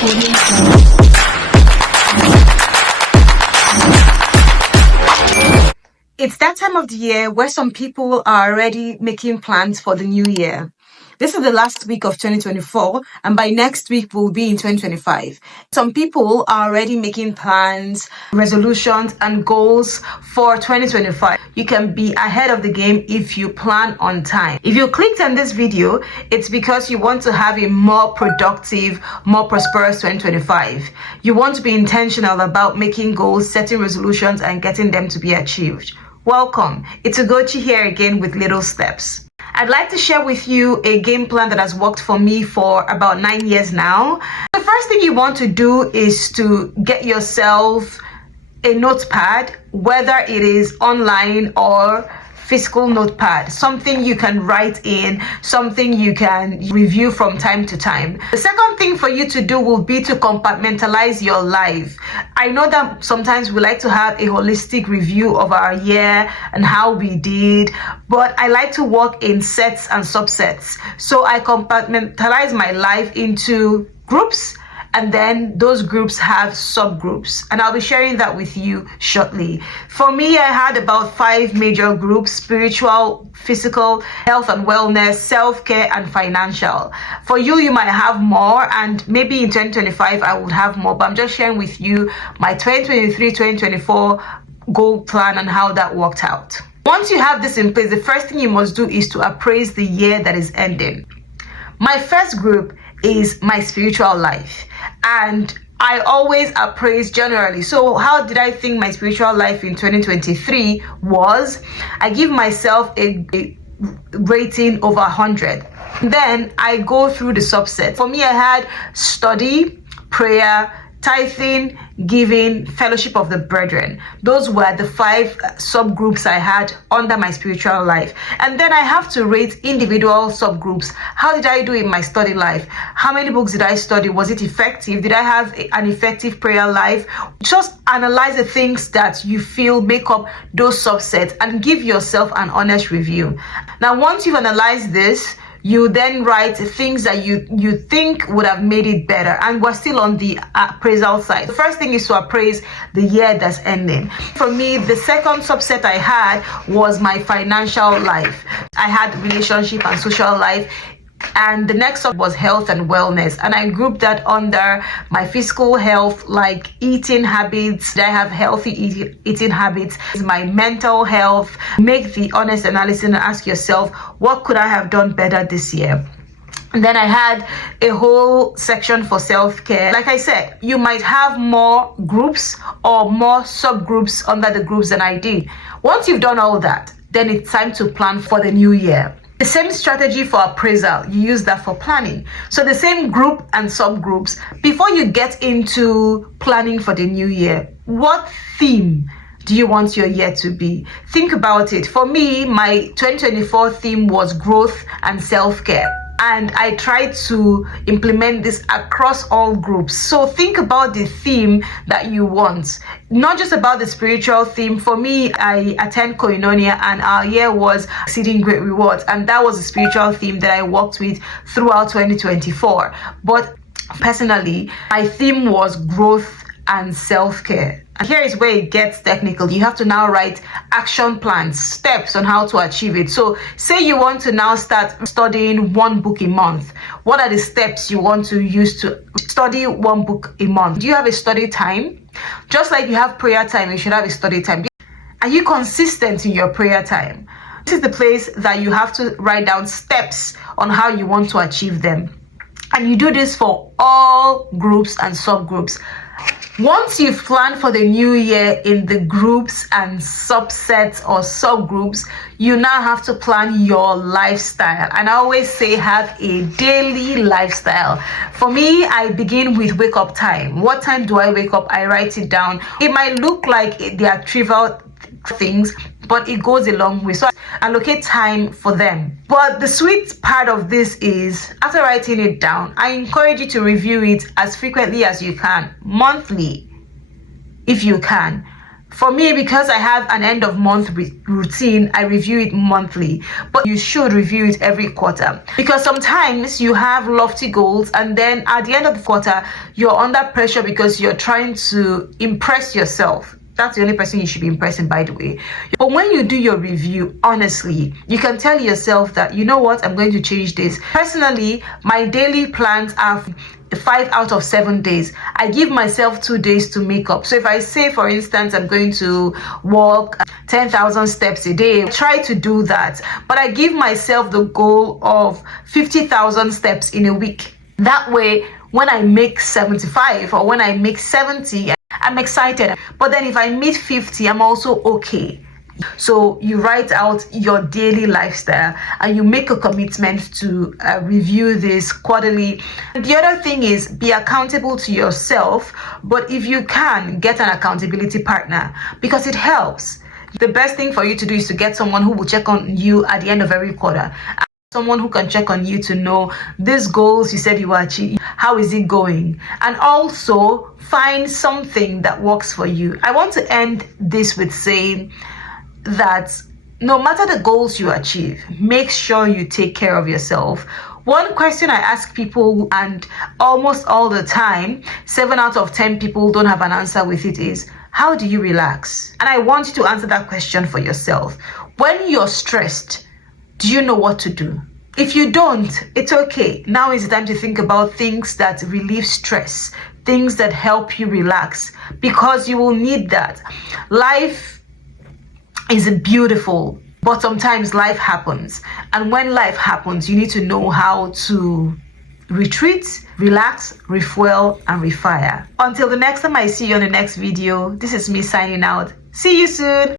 It's that time of the year where some people are already making plans for the new year. This is the last week of 2024, and by next week we'll be in 2025. Some people are already making plans, resolutions, and goals for 2025. You can be ahead of the game if you plan on time. If you clicked on this video, it's because you want to have a more productive, more prosperous 2025. You want to be intentional about making goals, setting resolutions, and getting them to be achieved. Welcome. It's Ugochi here again with Little Steps. I'd like to share with you a game plan that has worked for me for about 9 years now. The first thing you want to do is to get yourself a notepad, whether it is online or physical notepad, something you can write in, something you can review from time to time. The second thing for you to do will be to compartmentalize your life. I know that sometimes we like to have a holistic review of our year and how we did, but I like to work in sets and subsets. So I compartmentalize my life into groups, and then those groups have subgroups, and I'll be sharing that with you shortly. For me, I had about 5 major groups: spiritual, physical, health and wellness, self-care, and financial. For you, you might have more, and maybe in 2025 I would have more, but I'm just sharing with you my 2023-2024 goal plan and how that worked out. Once you have this in place, the first thing you must do is to appraise the year that is ending. My first group is my spiritual life, and I always appraise generally. So how did I think my spiritual life in 2023 was? I give myself a rating over 100. Then I go through the subset. For me, I had study, prayer, tithing, giving, fellowship of the brethren. Those were the 5 subgroups I had under my spiritual life. And then I have to rate individual subgroups. How did I do in my study life? How many books did I study? Was it effective? Did I have an effective prayer life? Just analyze the things that you feel make up those subsets and give yourself an honest review. Now, once you've analyzed this, you then write things that you think would have made it better, and we're still on the appraisal side. The first thing is to appraise the year that's ending. For me, the second subset I had was my financial life. I had relationship and social life, and the next up was health and wellness, and I grouped that under my physical health, like eating habits. Did I have healthy eating habits? My mental health. Make the honest analysis and ask yourself, what could I have done better this year? And then I had a whole section for self-care. Like I said, you might have more groups or more subgroups under the groups than I did. Once you've done all that, then it's time to plan for the new year. The same strategy for appraisal, you use that for planning. So the same group and subgroups. Before you get into planning for the new year, what theme do you want your year to be? Think about it. For me, my 2024 theme was growth and self-care, and I tried to implement this across all groups. So think about the theme that you want, not just about the spiritual theme. For me, I attend Koinonia, and our year was Exceeding Great Rewards, and that was a spiritual theme that I worked with throughout 2024. But personally, my theme was growth and self-care. And here is where it gets technical. You have to now write action plans, steps on how to achieve it. So say you want to now start studying 1 book a month. What are the steps you want to use to study 1 book a month? Do you have a study time? Just like you have prayer time, you should have a study time. Are you consistent in your prayer time? This is the place that you have to write down steps on how you want to achieve them. And you do this for all groups and subgroups. Once you've planned for the new year in the groups and subsets or subgroups, you now have to plan your lifestyle. And I always say have a daily lifestyle. For me, I begin with wake up time. What time do I wake up? I write it down. It might look like they are trivial things, but it goes a long way. So I allocate time for them. But the sweet part of this is, after writing it down, I encourage you to review it as frequently as you can, monthly if you can. For me, because I have an end of month routine, I review it monthly, but you should review it every quarter, because sometimes you have lofty goals and then at the end of the quarter, you're under pressure because you're trying to impress yourself. That's the only person you should be impressing, by the way. But when you do your review, honestly, you can tell yourself that, you know what, I'm going to change this. Personally, my daily plans are 5 out of 7 days. I give myself 2 days to make up. So if I say, for instance, I'm going to walk 10,000 steps a day, I try to do that. But I give myself the goal of 50,000 steps in a week. That way, when I make 75 or when I make 70, I'm excited. But then if I meet 50, I'm also okay. So you write out your daily lifestyle and you make a commitment to review this quarterly. And the other thing is, be accountable to yourself, but if you can, get an accountability partner, because it helps. The best thing for you to do is to get someone who will check on you at the end of every quarter. Someone who can check on you to know these goals you said you were achieving, how is it going? And also find something that works for you. I want to end this with saying that no matter the goals you achieve, make sure you take care of yourself. One question I ask people, and almost all the time, 7 out of 10 people don't have an answer with it, is, how do you relax? And I want you to answer that question for yourself. When you're stressed, do you know what to do? If you don't, it's okay. Now is the time to think about things that relieve stress, things that help you relax, because you will need that. Life is beautiful, but sometimes life happens. And when life happens, you need to know how to retreat, relax, refuel, and refire. Until the next time I see you on the next video, this is me signing out. See you soon.